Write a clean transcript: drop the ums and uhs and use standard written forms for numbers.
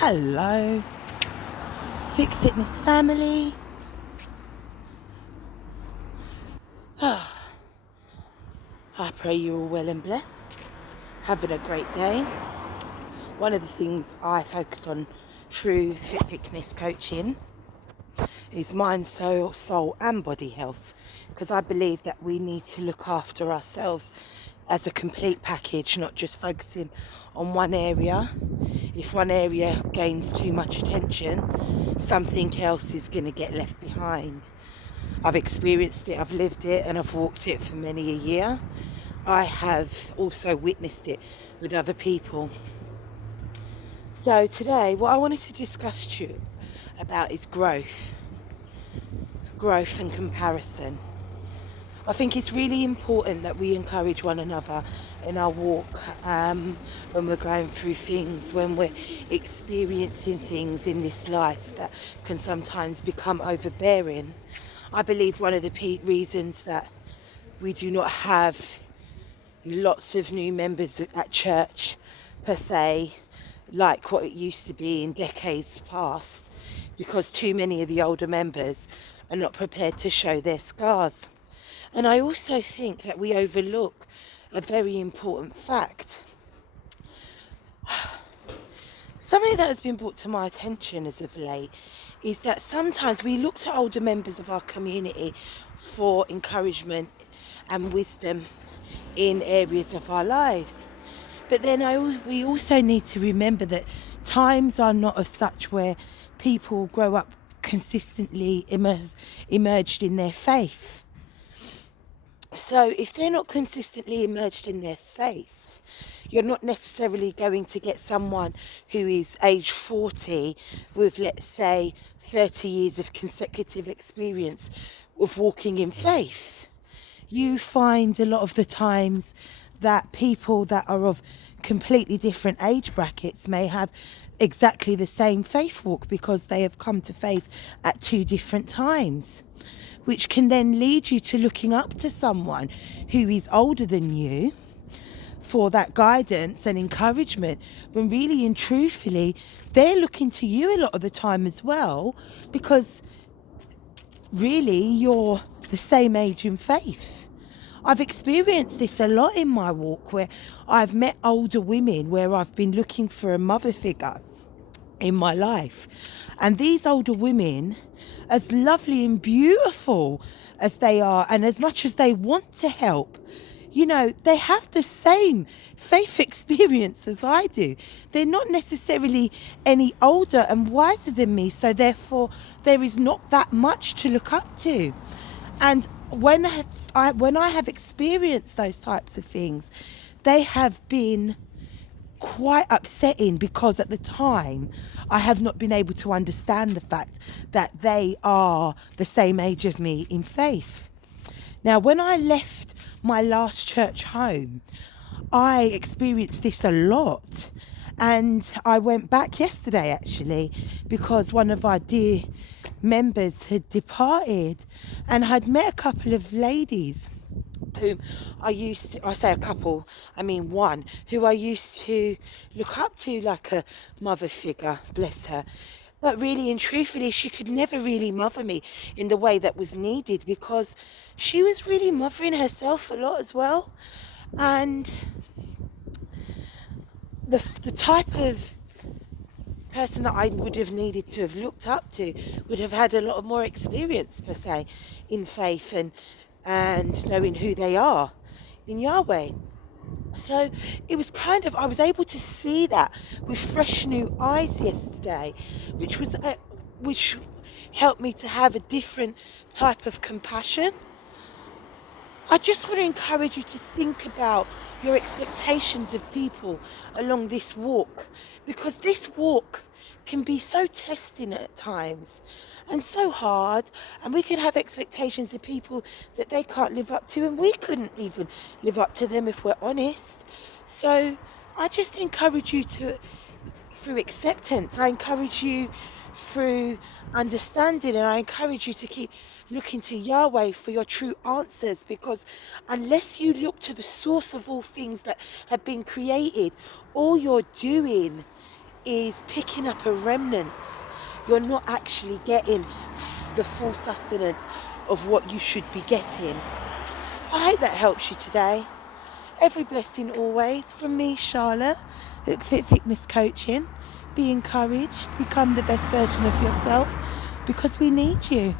Hello, Thick Fitness family. I pray you're all well and blessed, having a great day. One of the things I focus on through Fit Fitness coaching is mind, soul and body health, because I believe that we need to look after ourselves as a complete package, not just focusing on one area. If one area gains too much attention, something else is going to get left behind. I've experienced it, I've lived it, and I've walked it for many a year. I have also witnessed it with other people. So today, what I wanted to discuss to you about is growth and comparison. I think it's really important that we encourage one another in our walk, when we're going through things, when we're experiencing things in this life that can sometimes become overbearing. I believe one of the reasons that we do not have lots of new members at church per se, like what it used to be in decades past, because too many of the older members are not prepared to show their scars. And I also think that we overlook a very important fact. Something that has been brought to my attention as of late is that sometimes we look to older members of our community for encouragement and wisdom in areas of our lives. But then we also need to remember that times are not as such where people grow up consistently immersed in their faith. So if they're not consistently immersed in their faith, you're not necessarily going to get someone who is age 40 with, let's say, 30 years of consecutive experience of walking in faith. You find a lot of the times that people that are of completely different age brackets may have exactly the same faith walk because they have come to faith at two different times, which can then lead you to looking up to someone who is older than you for that guidance and encouragement, when really and truthfully, they're looking to you a lot of the time as well, because really you're the same age in faith. I've experienced this a lot in my walk, where I've met older women where I've been looking for a mother figure in my life. And these older women, as lovely and beautiful as they are, and as much as they want to help, you know, they have the same faith experience as I do. They're not necessarily any older and wiser than me, so therefore there is not that much to look up to. And when I have experienced those types of things, they have been quite upsetting, because at the time I have not been able to understand the fact that they are the same age as me in faith. Now, when I left my last church home, I experienced this a lot, and I went back yesterday actually because one of our dear members had departed, and had met a couple of ladies whom I say a couple, I mean one, who I used to look up to like a mother figure, bless her. But really and truthfully, she could never really mother me in the way that was needed, because she was really mothering herself a lot as well. And the type of person that I would have needed to have looked up to would have had a lot of more experience per se in faith and knowing who they are in Yahweh. So it was I was able to see that with fresh new eyes yesterday, which helped me to have a different type of compassion. I just want to encourage you to think about your expectations of people along this walk, because this walk can be so testing at times and so hard, and we can have expectations of people that they can't live up to, and we couldn't even live up to them if we're honest. So I just encourage you to, through acceptance, I encourage you through understanding, and I encourage you to keep looking to Yahweh for your true answers, because unless you look to the source of all things that have been created, all you're doing is picking up a remnants. You're not actually getting the full sustenance of what you should be getting. I hope that helps you today. Every blessing always from me, Charlotte, at Fit Thickness Coaching. Be encouraged, become the best version of yourself, because we need you.